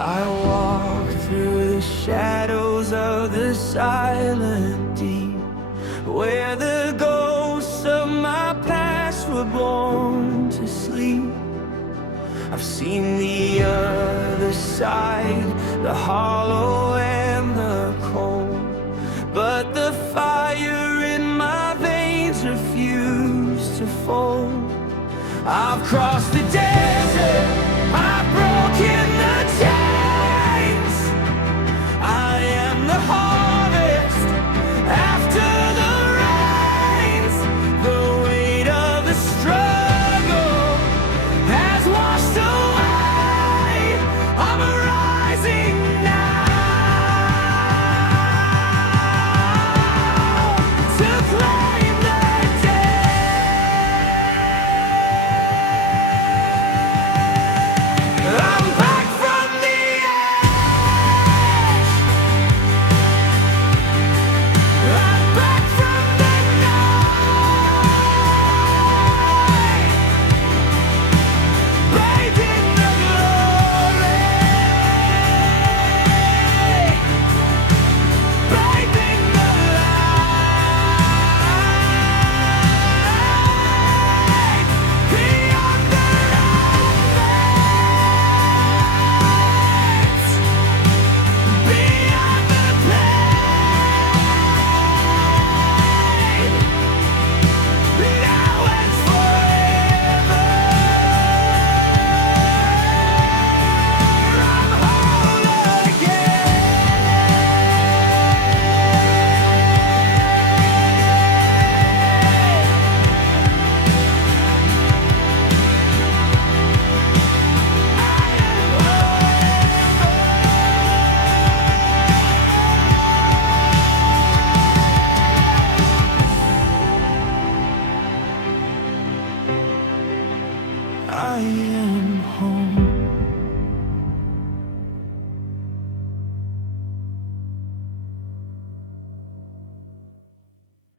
I walk through the shadows of the silent deep, where the ghosts of my past were born to sleep. I've seen the other side, the hollow and the cold, but the fire in my veins refused to fold. I've crossed the desert, I've broken the chains. I am the harvest after the rains. The weight of the struggle has washed away. I'm rising now to claim the day. I'm back from the edge. I'm back from the night, bathed in the glory, bathed in the light, beyond the rapids, beyond the pain, now and forever. I'm whole again. I am home.